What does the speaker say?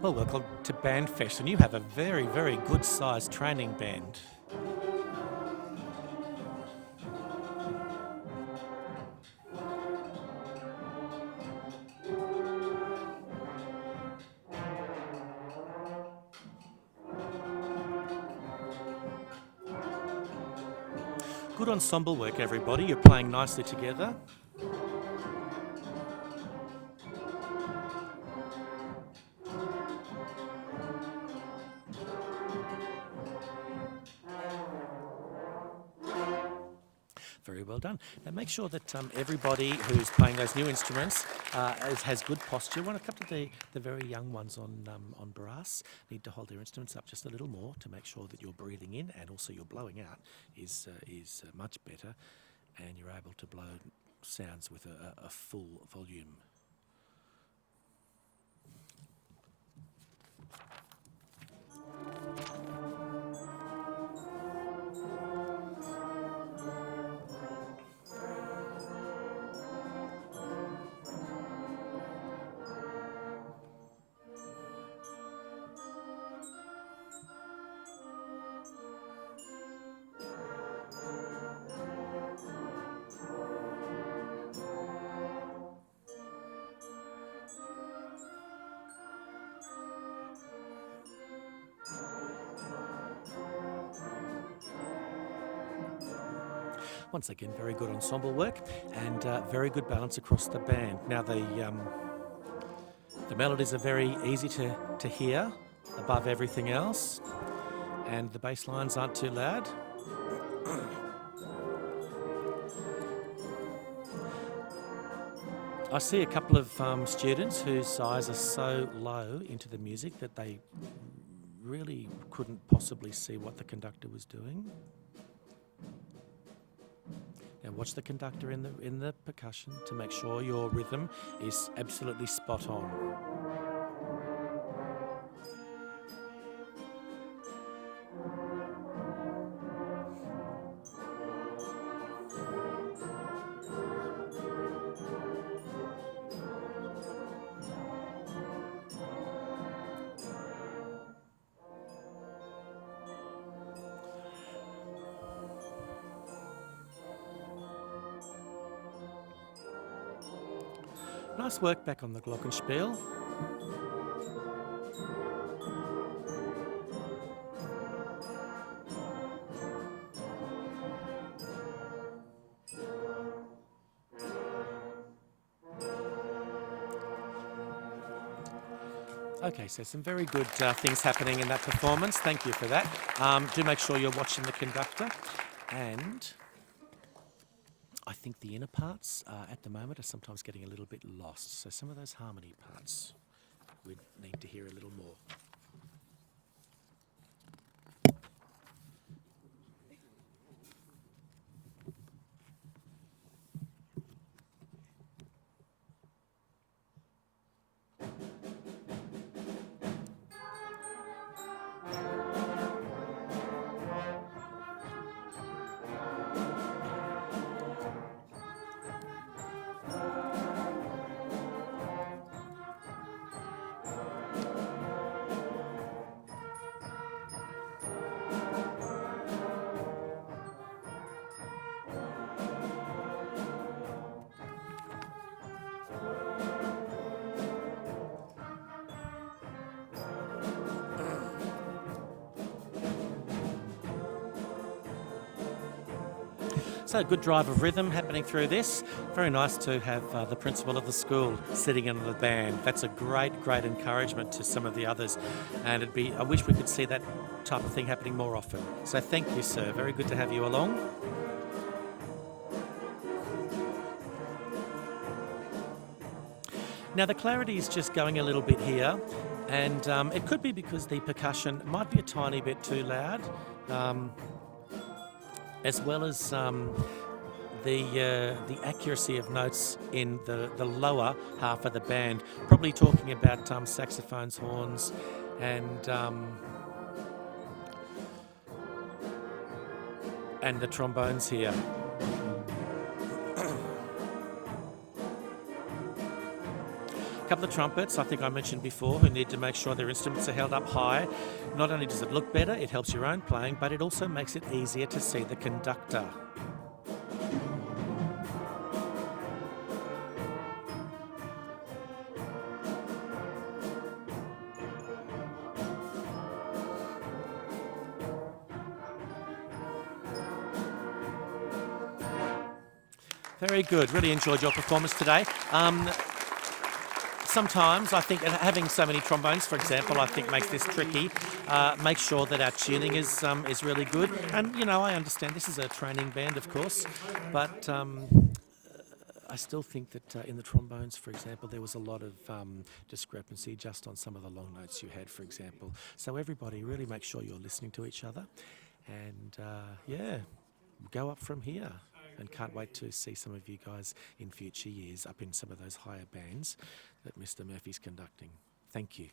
Well, welcome to Bandfest, and you have a very, very good sized training band. Good ensemble work, everybody. You're playing nicely together. Very well done. Now make sure that everybody who's playing those new instruments has good posture. Want to come to the very young ones on brass. Need to hold their instruments up just a little more to make sure that you're breathing in and also you're blowing out is much better, and you're able to blow sounds with a full volume. Once again, very good ensemble work and very good balance across the band. Now the melodies are very easy to hear above everything else, and the bass lines aren't too loud. I see a couple of students whose eyes are so low into the music that they really couldn't possibly see what the conductor was doing. Now watch the conductor in the percussion to make sure your rhythm is absolutely spot on. Nice work back on the glockenspiel. Okay, so some very good things happening in that performance. Thank you for that. Do make sure you're watching the conductor, and I think the inner parts at the moment are sometimes getting a little bit lost. So some of those harmony parts we need to hear a little more. So good drive of rhythm happening through this. Very nice to have the principal of the school sitting in the band. That's a great encouragement to some of the others, and I wish we could see that type of thing happening more often. So thank you, sir. Very good to have you along. Now the clarity is just going a little bit here, and it could be because the percussion might be a tiny bit too loud. As well as the accuracy of notes in the lower half of the band, probably talking about saxophones, horns, and the trombones here. couple of trumpets, I think I mentioned before, who need to make sure their instruments are held up high. Not only does it look better, it helps your own playing, but it also makes it easier to see the conductor. Very good. Really enjoyed your performance today. Sometimes I think having so many trombones, for example, I think makes this tricky. Make sure that our tuning is really good. And you know, I understand this is a training band, of course, but I still think that in the trombones, for example, there was a lot of discrepancy just on some of the long notes you had, for example. So everybody, really make sure you're listening to each other, and yeah, go up from here. And can't wait to see some of you guys in future years up in some of those higher bands that Mr. Murphy's conducting. Thank you.